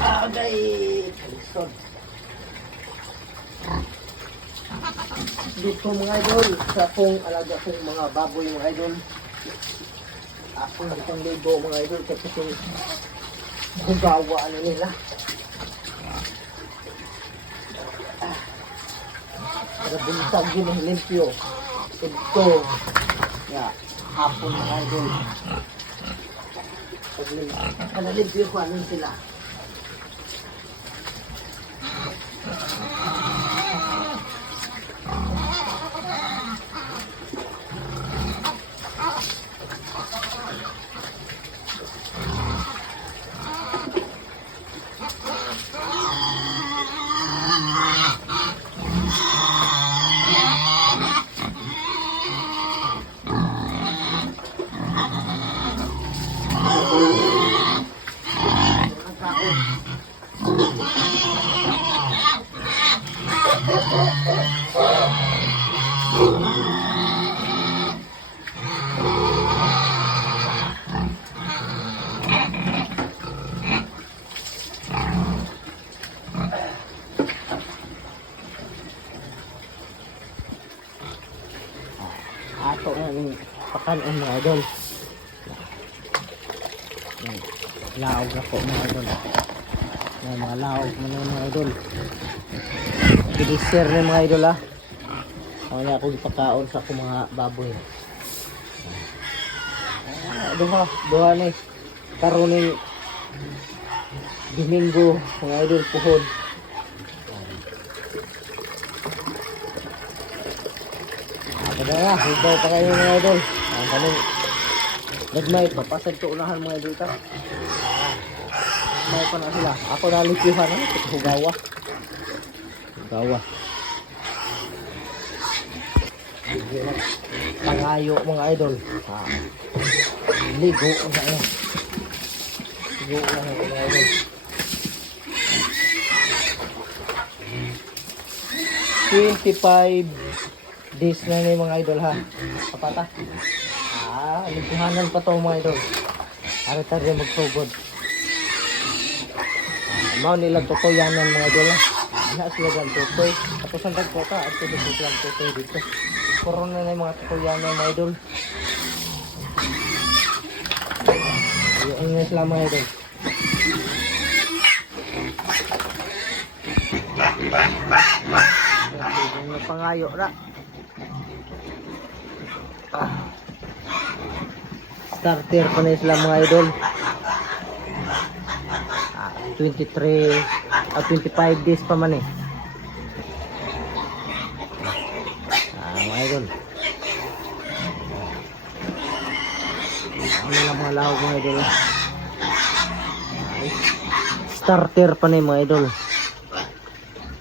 Agay! Kalisod. Dito mga idol, sa akong alaga kong mga baboy mga idol. Ako ng isang libo mga idol kasi kung hugawa ano nila. Ah. Para bunsag yun ang limpyo. Ito. Ya, hapon mga idol. Pag nalimpyo ko ano sila. Ato ang pakanon mga idol. Laog ako mga idol. Mga laog mga idol. Ginisir na mga idol ha. Na akong ipakaon sa akong mga baboy. Ah, duha, duha ni. Karoon ni Domingo, mga idol, puhod. Kada nga, hibaw pa kayo mga idol. Ang kanong nagmay, papasag to unahan mga idol ka. May pa na sila. Ako na lipihan ha, hugawa. Hugawa. Pangayo mga idol. Ha. Ligo na yan. Ligo na yan mga idol. Twenty-five days na na mga idol ha. Kapata. Ah, lipihanan pa to mga idol. Para tayo magsugod. Ah, Mao nila tutoyanan mga idol ha. Ana sila dyan tutoy. Tapos ang dagkota at sila dito lang tutoy dito. Puro na na yung mga tutoyanan mga idol. Yung nga sila mga idol. Yung pangayo na. Ah. Starter pa na sila mga idol. Ah, 23 ah, 25 days pa man eh. Ah, mga idol. Ano lang mga lahog mga idol. Starter pa na eh, mga idol.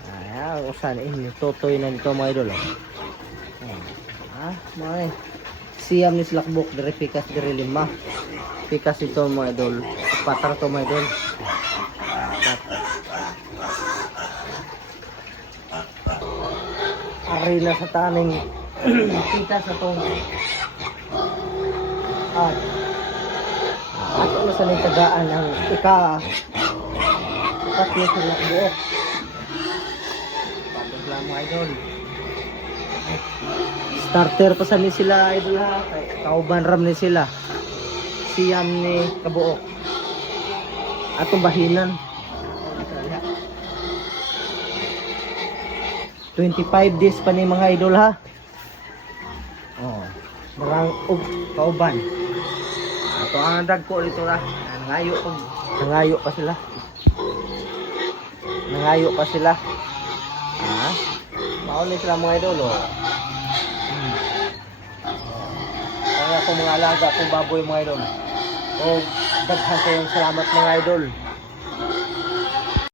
Ay, usan eh, totoy na nito mga idol. Ah, mga eh. Siyam ni Slakbok, dari pikas dari lima. Pikas ito mga idol. Patar to mga idol. Ari na sa taning pikas sa tong at ato na sa ning tagaan ang ika ikat sa Slakbok. Pagod lang mga idol. Starter pa sa ni sila idol ha. Kauban ram ni sila. Siyam ni kabuok. Atong bahinan. 25 days pa ni mga idol ha. Oh. Marang ug kauban. Ato ang dagko dito ha. Nangayo pag nangayo pa sila. Nangayo pa sila. Ha? Mauli sila mga idol oh. Kaya ako mga alaga kong baboy mga idol. O daghan kayong salamat mga idol.